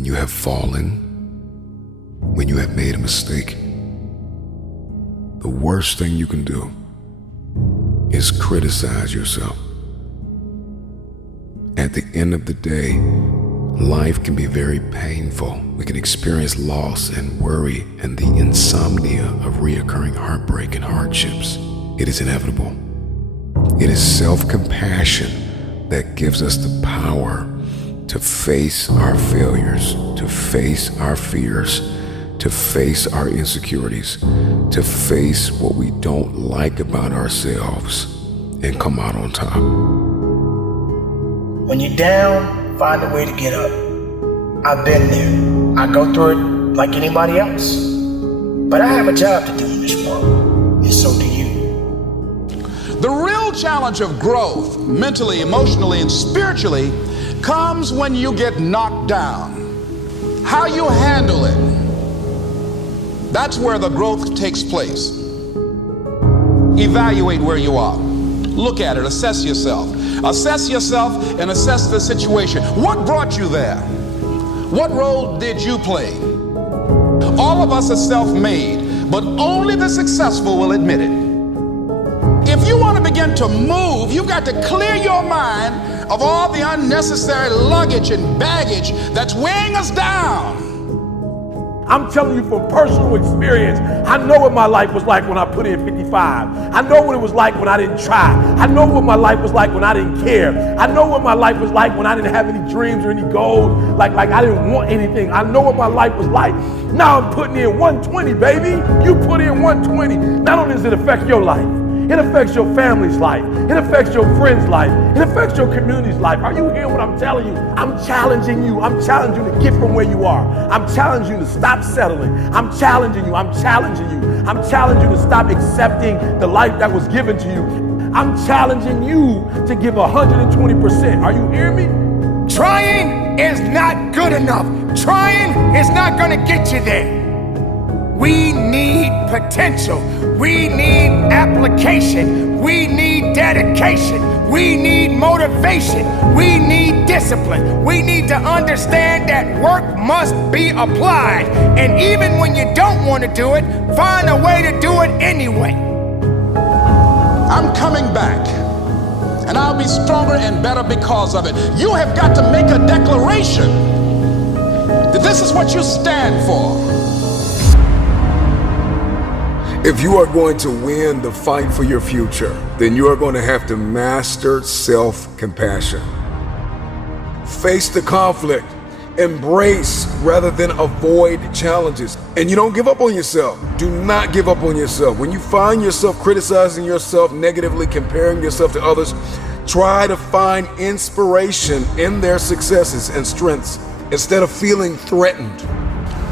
when you have fallen, when you have made a mistake, the worst thing you can do is criticize yourself. At the end of the day, life can be very painful. We can experience loss and worry and the insomnia of reoccurring heartbreak and hardships. It is inevitable. It is self-compassion that gives us the power to face our failures, to face our fears, to face our insecurities, to face what we don't like about ourselves and come out on top. When you're down, find a way to get up. I've been there. I go through it like anybody else. But I have a job to do in this world, and so do you. The real challenge of growth, mentally, emotionally, and spiritually, comes when you get knocked down. How you handle it, that's where the growth takes place. Evaluate where you are. Look at it, assess yourself. Assess yourself and assess the situation. What brought you there? What role did you play? All of us are self-made, but only the successful will admit it. If you want to begin to move, you've got to clear your mind of all the unnecessary luggage and baggage that's weighing us down. I'm telling you from personal experience, I know what my life was like when I put in 55. I know what it was like when I didn't try. I know what my life was like when I didn't care. I know what my life was like when I didn't have any dreams or any goals, like I didn't want anything. I know what my life was like. Now I'm putting in 120, baby. You put in 120. Not only does it affect your life, it affects your family's life. It affects your friend's life. It affects your community's life. Are you hearing what I'm telling you? I'm challenging you. I'm challenging you to get from where you are. I'm challenging you to stop settling. I'm challenging you. I'm challenging you. I'm challenging you to stop accepting the life that was given to you. I'm challenging you to give 120%. Are you hearing me? Trying is not good enough. Trying is not going to get you there. We need potential. We need application. We need dedication. We need motivation. We need discipline. We need to understand that work must be applied. And even when you don't want to do it, find a way to do it anyway. I'm coming back, and I'll be stronger and better because of it. You have got to make a declaration that this is what you stand for. If you are going to win the fight for your future, then you are going to have to master self-compassion. Face the conflict, embrace rather than avoid challenges. And you don't give up on yourself. Do not give up on yourself. When you find yourself criticizing yourself negatively, comparing yourself to others, try to find inspiration in their successes and strengths instead of feeling threatened.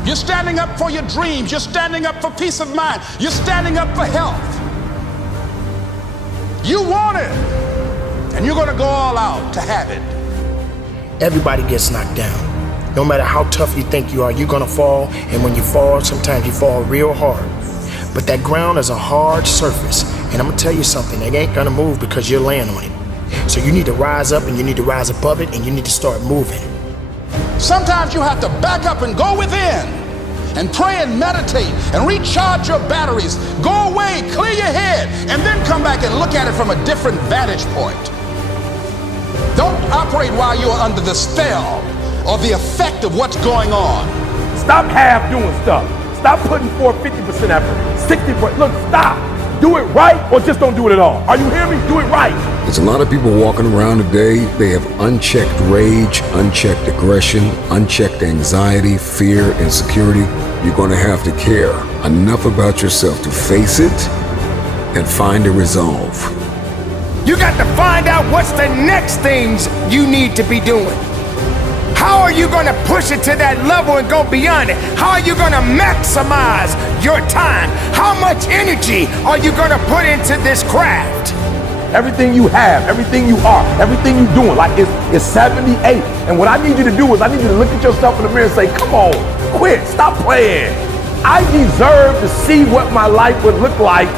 You're standing up for your dreams. You're standing up for peace of mind. You're standing up for health. You want it, and you're going to go all out to have it. Everybody gets knocked down. No matter how tough you think you are, you're going to fall. And when you fall, sometimes you fall real hard. But that ground is a hard surface. And I'm going to tell you something. It ain't going to move because you're laying on it. So you need to rise up, and you need to rise above it, and you need to start moving. Sometimes you have to back up and go within and pray and meditate and recharge your batteries. Go away, clear your head, and then come back and look at it from a different vantage point. Don't operate while you're under the spell or the effect of what's going on. Stop half doing stuff. Stop putting forth 50% effort, 60%. Look, stop. Do it right or just don't do it at all. Are you hearing me? Do it right. There's a lot of people walking around today. They have unchecked rage, unchecked aggression, unchecked anxiety, fear, insecurity. You're going to have to care enough about yourself to face it and find a resolve. You got to find out what's the next things you need to be doing. How are you going to push it to that level and go beyond it? How are you going to maximize your time? How much energy are you going to put into this craft? Everything you have, everything you are, everything you're doing, like it's 78. And what I need you to do is I need you to look at yourself in the mirror and say, come on, quit, stop playing. I deserve to see what my life would look like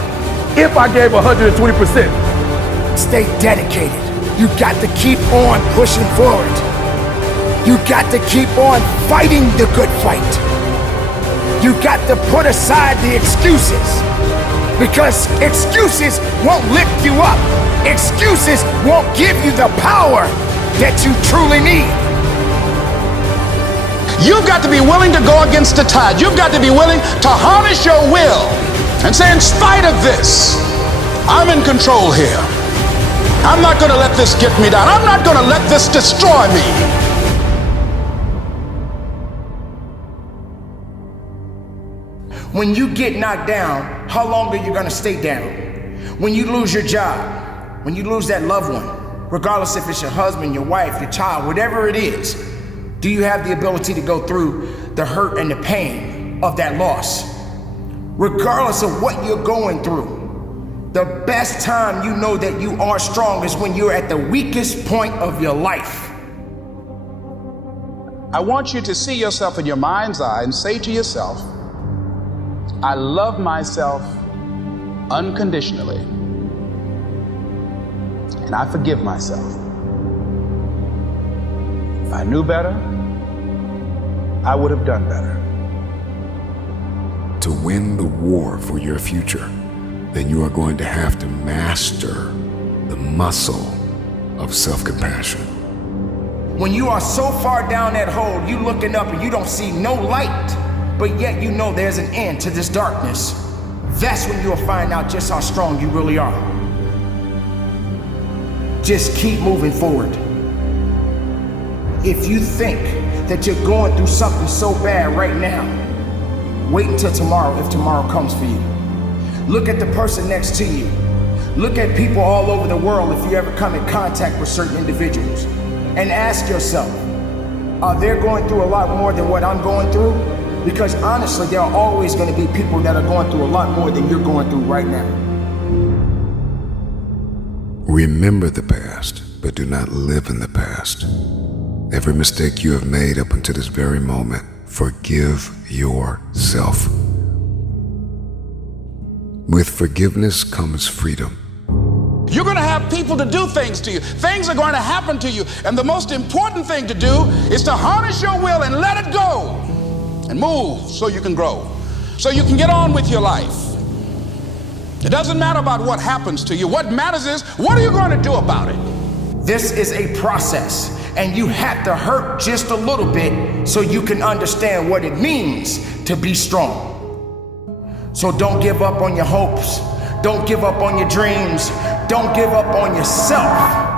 if I gave 120%. Stay dedicated. You got to keep on pushing forward. You got to keep on fighting the good fight. You got to put aside the excuses, because excuses won't lift you up. Excuses won't give you the power that you truly need. You've got to be willing to go against the tide. You've got to be willing to harness your will and say, in spite of this, I'm in control here. I'm not going to let this get me down. I'm not going to let this destroy me. When you get knocked down, how long are you gonna stay down? When you lose your job, when you lose that loved one, regardless if it's your husband, your wife, your child, whatever it is, do you have the ability to go through the hurt and the pain of that loss? Regardless of what you're going through, the best time you know that you are strong is when you're at the weakest point of your life. I want you to see yourself in your mind's eye and say to yourself, I love myself unconditionally, and I forgive myself. If I knew better, I would have done better. To win the war for your future, then you are going to have to master the muscle of self-compassion. When you are so far down that hole, you looking up and you don't see no light, but yet you know there's an end to this darkness. That's when you'll find out just how strong you really are. Just keep moving forward. If you think that you're going through something so bad right now, wait until tomorrow if tomorrow comes for you. Look at the person next to you. Look at people all over the world if you ever come in contact with certain individuals. And ask yourself, are they going through a lot more than what I'm going through? Because honestly, there are always going to be people that are going through a lot more than you're going through right now. Remember the past, but do not live in the past. Every mistake you have made up until this very moment, forgive yourself. With forgiveness comes freedom. You're going to have people to do things to you. Things are going to happen to you. And the most important thing to do is to harness your will and let it go. And move so you can grow, so you can get on with your life. It doesn't matter about what happens to you. What matters is, what are you going to do about it? This is a process, and you have to hurt just a little bit so you can understand what it means to be strong. So don't give up on your hopes. Don't give up on your dreams. Don't give up on yourself.